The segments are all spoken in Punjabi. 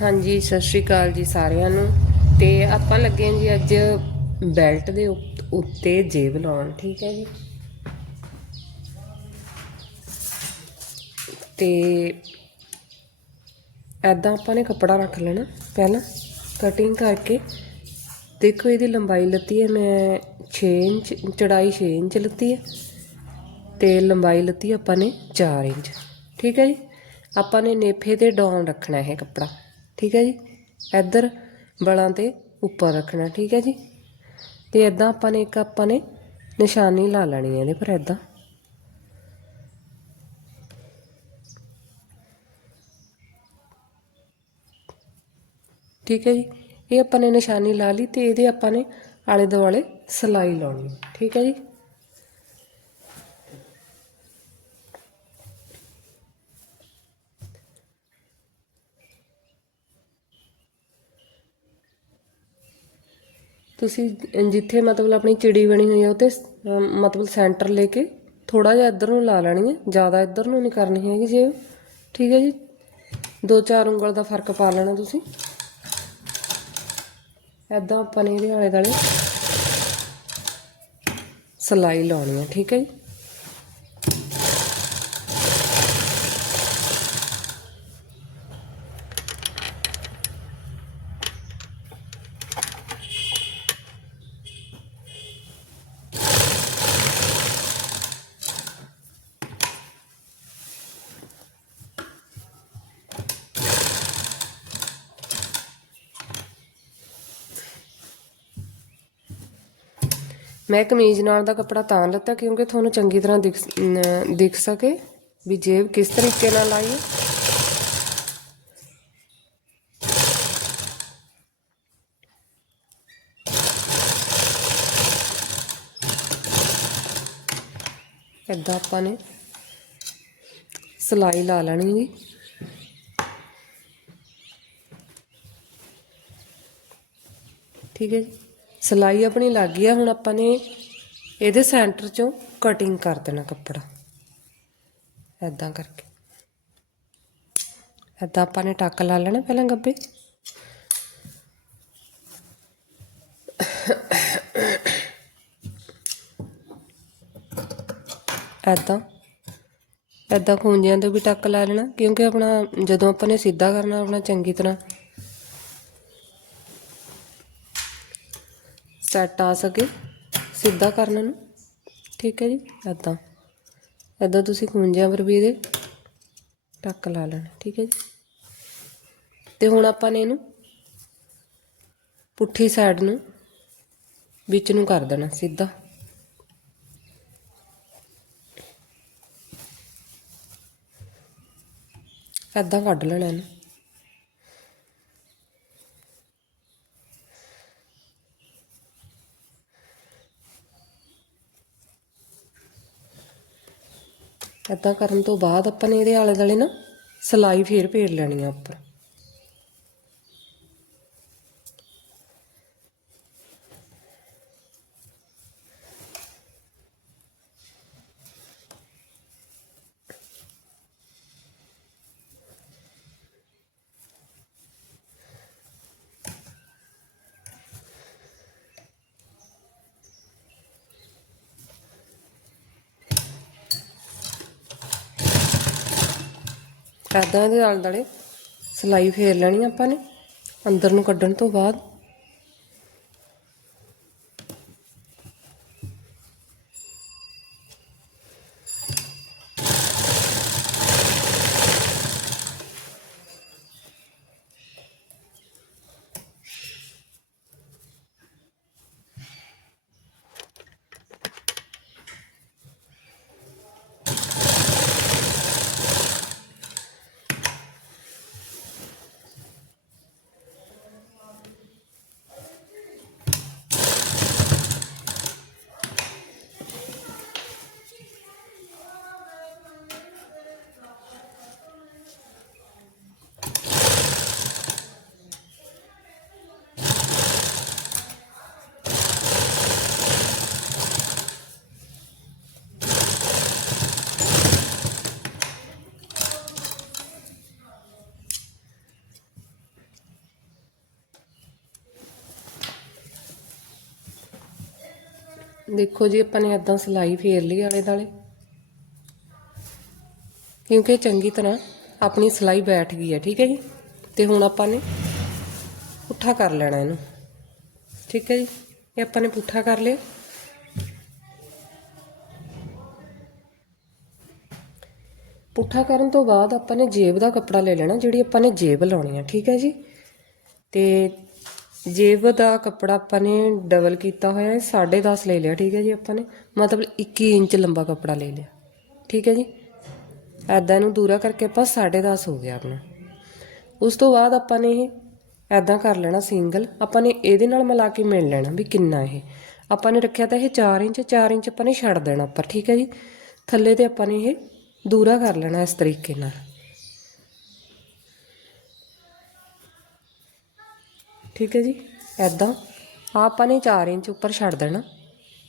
ਹਾਂਜੀ, ਸਤਿ ਸ਼੍ਰੀ ਅਕਾਲ ਜੀ ਸਾਰਿਆਂ ਨੂੰ। ਤੇ ਆਪਾਂ ਲੱਗੇ ਹਾਂ ਜੀ ਅੱਜ ਬੈਲਟ ਦੇ ਉੱਤੇ ਜੇਬ ਲਾਉਣ, ਠੀਕ ਹੈ ਜੀ? ਤੇ ਐਦਾਂ ਆਪਾਂ ਨੇ ਕੱਪੜਾ ਰੱਖ ਲੈਣਾ ਪਹਿਲਾਂ ਕਟਿੰਗ ਕਰਕੇ। ਦੇਖੋ ਇਹਦੀ ਲੰਬਾਈ ਲੱਤੀ ਹੈ, ਮੈਂ 6 ਇੰਚ, ਚੜਾਈ 6 ਇੰਚ ਲੱਤੀ ਹੈ। ਤੇ ਲੰਬਾਈ ਲੱਤੀ ਆਪਾਂ ਨੇ 4 ਇੰਚ, ਠੀਕ ਹੈ ਜੀ? ਆਪਾਂ ਨੇ ਨੇਫੇ ਤੇ ਡਾਊਨ ਰੱਖਣਾ ਇਹ ਕੱਪੜਾ। ਠੀਕ ਹੈ ਜੀ? ਇੱਧਰ ਬਲਾਂ ਤੇ ਉੱਪਰ ਰੱਖਣਾ, ਠੀਕ ਹੈ ਜੀ? ਤੇ ਇਦਾਂ ਆਪਾਂ ਨੇ ਇੱਕ ਆਪਾਂ ਨੇ ਨਿਸ਼ਾਨੀ ਲਾ ਲੈਣੀ ਹੈ ਇਹਦੇ ਪਰ ਇਦਾਂ ਠੀਕ ਹੈ ਜੀ? ਇਹ ਆਪਾਂ ਨੇ ਨਿਸ਼ਾਨੀ ਲਾ ਲਈ ਤੇ ਇਹਦੇ ਆਪਾਂ ਨੇ ਆਲੇ ਦੁਆਲੇ ਸਲਾਈ ਲਾਉਣੀ ਠੀਕ ਹੈ ਜੀ? ਤੁਸੀਂ ਜਿੱਥੇ ਮਤਲਬ ਆਪਣੀ ਚਿੜੀ ਬਣੀ ਹੋਈ ਹੈ ਉਹ ਮਤਲਬ ਸੈਂਟਰ ਲੈ ਕੇ ਥੋੜਾ ਜਿਹਾ ਇੱਧਰ ਨੂੰ ਲਾ ਲੈਣੀ ਹੈ ਜ਼ਿਆਦਾ ਇੱਧਰ ਨੂੰ ਨਹੀਂ ਕਰਨੀ ਹੈਗੀ ਜੇ। ਠੀਕ ਹੈ ਜੀ? ਦੋ ਚਾਰ ਉਂਗਲ ਦਾ ਫ਼ਰਕ ਪਾ ਲੈਣਾ ਤੁਸੀਂ। ਐਦਾਂ ਆਪਾਂ ਨੇ ਇਹਦੇ ਆਲੇ ਦੁਆਲੇ ਸਲਾਈ ਲਾਉਣੀ ਹੈ ਠੀਕ ਹੈ ਜੀ? ਮੈਂ ਕਮੀਜ਼ ਨਾਲ ਦਾ ਕੱਪੜਾ ਤਾਂ ਲੱਤਾ ਕਿਉਂਕਿ ਤੁਹਾਨੂੰ ਚੰਗੀ ਤਰ੍ਹਾਂ ਦਿਖ ਦਿਖ ਸਕੇ ਵੀ ਜੇਬ ਕਿਸ ਤਰੀਕੇ ਨਾਲ ਲਾਈ ਹੈ ਇੱਦਾਂ ਆਪਾਂ ਨੇ ਸਲਾਈ ਲਾ ਲੈਣੀ ਜੀ। ਠੀਕ ਹੈ ਜੀ। ਸਲਾਈ ਆਪਣੀ ਲੱਗ ਗਈ ਆ, ਹੁਣ ਆਪਾਂ ਨੇ ਇਹਦੇ ਸੈਂਟਰ ਚੋਂ ਕਟਿੰਗ ਕਰ ਦੇਣਾ ਕੱਪੜਾ। ਐਦਾਂ ਕਰਕੇ। ਐਦਾਂ ਆਪਾਂ ਨੇ ਟੱਕ ਲਾ ਲੈਣਾ ਪਹਿਲਾਂ ਗੱਬੇ। ਐਦਾਂ ਐਦਾਂ ਖੂੰਜਿਆਂ ਤੋਂ ਵੀ ਟੱਕ ਲਾ ਲੈਣਾ, ਕਿਉਂਕਿ ਆਪਣਾ ਜਦੋਂ ਆਪਾਂ ਨੇ ਸਿੱਧਾ ਕਰਨਾ, ਆਪਣਾ ਚੰਗੀ ਤਰ੍ਹਾਂ ਸੈੱਟ ਆ ਸਕੇ, ਸਿੱਧਾ ਕਰਨ ਨੂੰ। ਠੀਕ ਹੈ ਜੀ? ਐਦਾਂ ਐਦਾਂ ਤੁਸੀਂ ਖੂੰਜਿਆਂ ਪਰ ਵੀ ਇਹਦੇ ਟੱਕ ਲਾ ਲੈਣਾ। ਠੀਕ ਹੈ ਜੀ? ਤੇ ਹੁਣ ਆਪਾਂ ਨੇ ਇਹਨੂੰ ਪੁੱਠੀ ਸਾਈਡ ਨੂੰ ਵਿੱਚ ਨੂੰ ਕਰ ਦੇਣਾ, ਸਿੱਧਾ। ਐਦਾਂ ਕੱਢ ਲੈਣਾ ਇਹਨੂੰ। ਏਦਾਂ ਕਰਨ ਤੋਂ ਬਾਅਦ ਆਪਾਂ ਨੇ ਇਹਦੇ ਆਲੇ ਦੁਆਲੇ ਨਾ ਸਲਾਈ ਫੇਰ ਫੇਰ ਲੈਣੀ ਆ ਉੱਪਰ। ਏਦਾਂ ਇਹਦੇ ਆਲੇ ਦੁਆਲੇ ਸਲਾਈ ਫੇਰ ਲੈਣੀ ਆਪਾਂ ਨੇ ਅੰਦਰ ਨੂੰ ਕੱਢਣ ਤੋਂ ਬਾਅਦ। ਦੇਖੋ ਜੀ, ਆਪਾਂ ਨੇ ਇਦਾਂ ਸਲਾਈ ਫੇਰ ਲਈ ਆਲੇ ਦਾਲੇ ਕਿਉਂਕਿ ਚੰਗੀ ਤਰ੍ਹਾਂ ਆਪਣੀ ਸਲਾਈ ਬੈਠ ਗਈ ਹੈ, ਠੀਕ ਹੈ ਜੀ? ਤੇ ਹੁਣ ਆਪਾਂ ਨੇ ਪੁੱਠਾ ਕਰ ਲੈਣਾ ਇਹਨੂੰ। ਠੀਕ ਹੈ ਜੀ? ਇਹ ਆਪਾਂ ਨੇ ਪੁੱਠਾ ਕਰ ਲਿਆ। ਪੁੱਠਾ ਕਰਨ ਤੋਂ ਬਾਅਦ ਆਪਾਂ ਨੇ ਜੇਬ ਦਾ ਕੱਪੜਾ ਲੈ ਲੈਣਾ, ਜਿਹੜੀ ਆਪਾਂ ਨੇ ਜੇਬ ਲਾਉਣੀ ਆ ਠੀਕ ਹੈ ਜੀ? ਤੇ ਜੇਬ ਦਾ ਕੱਪੜਾ ਆਪਾਂ ਨੇ ਡਬਲ ਕੀਤਾ ਹੋਇਆ ਹੈ 10.5 ਲੈ ਲਿਆ, ਠੀਕ ਹੈ ਜੀ ਆਪਾਂ ਨੇ। ਮਤਲਬ 21 ਇੰਚ ਲੰਬਾ ਕੱਪੜਾ ਲੈ ਲਿਆ, ਠੀਕ ਹੈ ਜੀ। ਐਦਾਂ ਨੂੰ ਦੂਰਾ ਕਰਕੇ ਆਪਾਂ 10.5 ਹੋ ਗਿਆ ਆਪਣਾ। ਉਸ ਤੋਂ ਬਾਅਦ ਆਪਾਂ ਨੇ ਇਹ ਐਦਾਂ ਕਰ ਲੈਣਾ ਸਿੰਗਲ, ਆਪਾਂ ਨੇ ਇਹਦੇ ਨਾਲ ਮਿਲਾ ਕੇ ਮਿਲ ਲੈਣਾ ਵੀ ਕਿੰਨਾ ਇਹ। ਆਪਾਂ ਨੇ ਰੱਖਿਆ ਤਾਂ ਇਹ 4 ਇੰਚ 4 ਇੰਚ ਆਪਾਂ ਨੇ ਛੱਡ ਦੇਣਾ ਉੱਪਰ, ਠੀਕ ਹੈ ਜੀ। ਥੱਲੇ ਤੇ ਆਪਾਂ ਨੇ ਇਹ ਦੂਰਾ ਕਰ ਲੈਣਾ ਇਸ ਤਰੀਕੇ ਨਾਲ। ਠੀਕ ਹੈ ਜੀ ਐਦਾਂ ਆਹ ਆਪਾਂ ਨੇ 4 ਇੰਚ ਉੱਪਰ ਛੱਡ ਦੇਣਾ,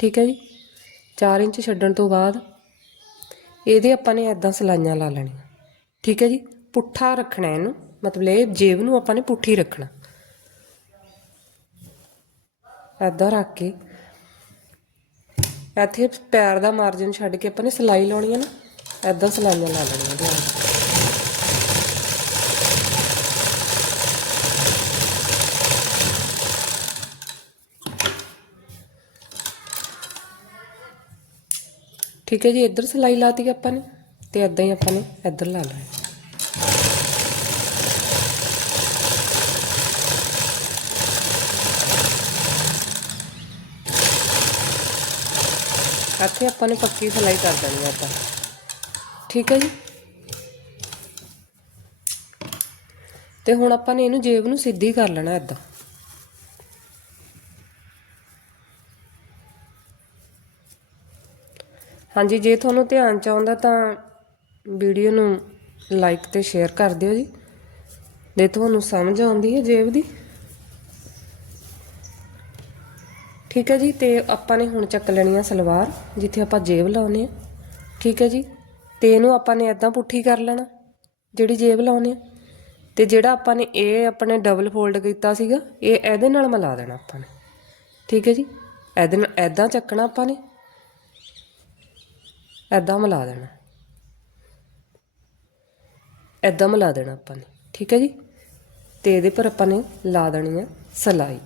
ਠੀਕ ਹੈ ਜੀ। 4 ਇੰਚ ਛੱਡਣ ਤੋਂ ਬਾਅਦ ਇਹਦੇ ਆਪਾਂ ਨੇ ਐਦਾਂ ਸਲਾਈਆਂ ਲਾ ਲੈਣੀਆਂ, ਠੀਕ ਹੈ ਜੀ। ਪੁੱਠਾ ਰੱਖਣਾ ਇਹਨੂੰ, ਮਤਲਬ ਇਹ ਜੇਬ ਨੂੰ ਆਪਾਂ ਨੇ ਪੁੱਠੀ ਰੱਖਣਾ। ਐਦਾਂ ਰੱਖ ਕੇ, ਇੱਥੇ ਪੈਰ ਦਾ ਮਾਰਜਨ ਛੱਡ ਕੇ ਆਪਾਂ ਨੇ ਸਲਾਈ ਲਾਉਣੀ ਹੈ ਨਾ ਐਦਾਂ ਸਲਾਈਆਂ ਲਾ ਲੈਣੀਆਂ ਠੀਕ ਹੈ ਜੀ, ਇੱਧਰ ਸਲਾਈ ਲਾਤੀ ਆਪਾਂ ਨੇ ਤੇ ਐਦਾਂ ਹੀ ਆਪਾਂ ਨੇ ਇੱਧਰ ਲਾ ਲੈਣਾ ਇੱਥੇ ਆਪਾਂ ਨੇ ਪੱਕੀ ਸਲਾਈ ਕਰ ਦੇਣੀ ਆ ਆਪਾਂ। ਠੀਕ ਹੈ ਜੀ। ਤੇ ਹੁਣ ਆਪਾਂ ਨੇ ਇਹਨੂੰ ਜੇਬ ਨੂੰ ਸਿੱਧੀ ਕਰ ਲੈਣਾ ਐਦਾਂ ਹਾਂਜੀ, ਜੇ ਤੁਹਾਨੂੰ ਧਿਆਨ ਚ ਆਉਂਦਾ ਤਾਂ ਵੀਡੀਓ ਨੂੰ ਲਾਈਕ ਤੇ ਸ਼ੇਅਰ ਕਰ ਦਿਓ ਜੀ। ਜੇ ਤੁਹਾਨੂੰ ਸਮਝ ਆਉਂਦੀ ਹੈ ਜੇਬ ਦੀ। ਠੀਕ ਹੈ ਜੀ, ਤੇ ਆਪਾਂ ਨੇ ਹੁਣ ਚੱਕ ਲੈਣੀ ਆ ਸਲਵਾਰ, ਜਿੱਥੇ ਆਪਾਂ ਜੇਬ ਲਾਉਨੇ ਆ। ਠੀਕ ਹੈ ਜੀ, ਤੇ ਇਹਨੂੰ ਆਪਾਂ ਨੇ ਇਦਾਂ ਪੁੱਠੀ ਕਰ ਲੈਣਾ, ਜਿਹੜੀ ਜੇਬ ਲਾਉਨੇ ਆ। ਤੇ ਜਿਹੜਾ ਆਪਾਂ ਨੇ ਇਹ ਆਪਣੇ ਡਬਲ ਫੋਲਡ ਕੀਤਾ ਸੀਗਾ, ਇਹ ਇਹਦੇ ਨਾਲ ਮਿਲਾ ਦੇਣਾ ਆਪਾਂ ਨੇ। ਠੀਕ ਹੈ ਜੀ, ਇਹਦੇ ਨਾਲ ਐਦਾਂ ਚੱਕਣਾ ਆਪਾਂ ਨੇ। ਐਦਾਂ ਮਿਲਾ ਦੇਣਾ। ਐਦਾਂ ਮਿਲਾ ਦੇਣਾ ਆਪਾਂ ਨੇ, ਠੀਕ ਹੈ ਜੀ? ਤੇ ਇਹਦੇ ਪਰ ਆਪਾਂ ਨੇ ਲਾ ਦੇਣੀ ਹੈ ਸਲਾਈ।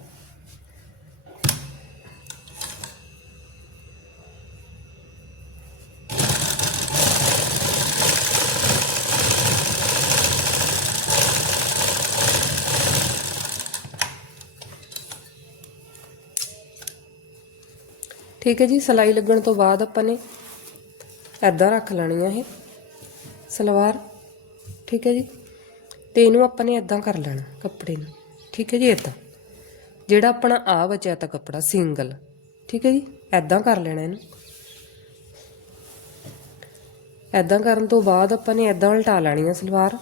ਠੀਕ ਹੈ ਜੀ, ਸਲਾਈ ਲੱਗਣ ਤੋਂ ਬਾਅਦ ਆਪਾਂ ਨੇ ਐਦਾਂ ਰੱਖ ਲੈਣੀ ਆ ਇਹ। ਸਲਵਾਰ, ਠੀਕ ਹੈ ਜੀ? ਤੇ ਇਹਨੂੰ ਆਪਾਂ ਨੇ ਐਦਾਂ ਕਰ ਲੈਣਾ ਕੱਪੜੇ ਨੂੰ। ਠੀਕ ਹੈ ਜੀ ਐਦਾਂ ਜਿਹੜਾ ਆਪਣਾ ਆ ਬਚਿਆ ਤਾਂ ਕੱਪੜਾ ਸਿੰਗਲ। ਠੀਕ ਹੈ ਜੀ? ਐਦਾਂ ਕਰ ਲੈਣਾ ਇਹਨੂੰ। ਐਦਾਂ ਕਰਨ ਤੋਂ ਬਾਅਦ ਆਪਾਂ ਨੇ ਐਦਾਂ ਉਲਟਾ ਲੈਣੀ ਆ ਸਲਵਾਰ।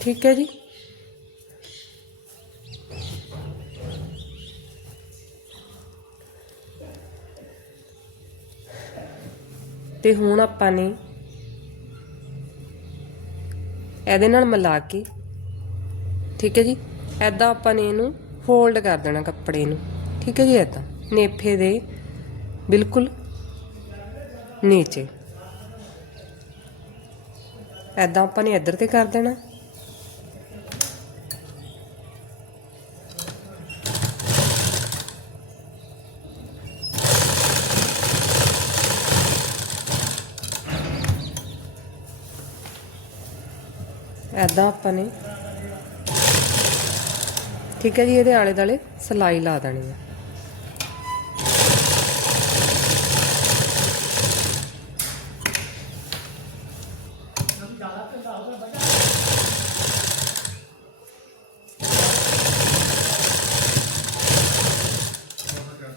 ਠੀਕ ਹੈ ਜੀ? ਤੇ ਹੁਣ ਆਪਾਂ ਨੇ ਇਹਦੇ ਨਾਲ ਮਿਲਾ ਕੇ, ਠੀਕ ਹੈ ਜੀ ਐਦਾਂ ਆਪਾਂ ਨੇ ਇਹਨੂੰ ਫੋਲਡ ਕਰ ਦੇਣਾ ਕੱਪੜੇ ਨੂੰ, ਠੀਕ ਹੈ ਜੀ ਐਦਾਂ ਨੇਫੇ ਦੇ ਬਿਲਕੁਲ ਨੀਚੇ। ਐਦਾਂ ਆਪਾਂ ਨੇ ਇੱਧਰ ਤੇ ਕਰ ਦੇਣਾ। ਐਦਾਂ ਆਪਾਂ ਨੇ ਠੀਕ ਹੈ ਜੀ, ਇਹਦੇ ਆਲੇ ਦਾਲੇ ਸਲਾਈ ਲਾ ਦੇਣੀ ਹੈ।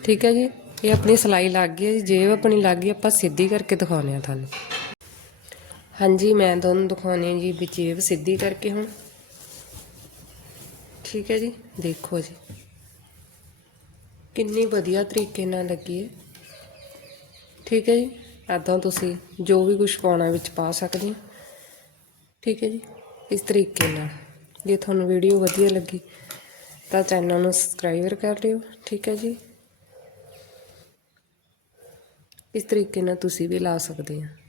ਠੀਕ ਹੈ ਜੀ, ਇਹ ਆਪਣੀ ਸਲਾਈ ਲੱਗ ਗਈ ਹੈ ਜੀ ਜੇਬ ਆਪਣੀ ਲੱਗ ਗਈ, ਆਪਾਂ ਸਿੱਧੀ ਕਰਕੇ ਦਿਖਾਉਂਦੇ ਆ ਤੁਹਾਨੂੰ। ਹਾਂਜੀ, ਮੈਂ ਤੁਹਾਨੂੰ ਦਿਖਾਉਣੀ ਹੈ ਜੀ ਵੀ ਸਿੱਧੀ ਕਰਕੇ ਹੁਣ। ਠੀਕ ਹੈ ਜੀ, ਦੇਖੋ ਜੀ। ਕਿੰਨੀ ਵਧੀਆ ਤਰੀਕੇ ਨਾਲ ਲੱਗੀ ਹੈ। ਠੀਕ ਹੈ ਜੀ ਐਦਾਂ ਤੁਸੀਂ ਜੋ ਵੀ ਕੁਝ ਪਾਉਣਾ ਵਿੱਚ ਪਾ ਸਕਦੇ ਹੋ। ਠੀਕ ਹੈ ਜੀ, ਇਸ ਤਰੀਕੇ ਨਾਲ। ਜੇ ਤੁਹਾਨੂੰ ਵੀਡੀਓ ਵਧੀਆ ਲੱਗੀ, ਤਾਂ ਚੈਨਲ ਨੂੰ ਸਬਸਕ੍ਰਾਈਬਰ ਕਰ ਲਿਓ। ਠੀਕ ਹੈ ਜੀ। ਇਸ ਤਰੀਕੇ ਨਾਲ ਤੁਸੀਂ ਵੀ ਲਾ ਸਕਦੇ ਹੋ।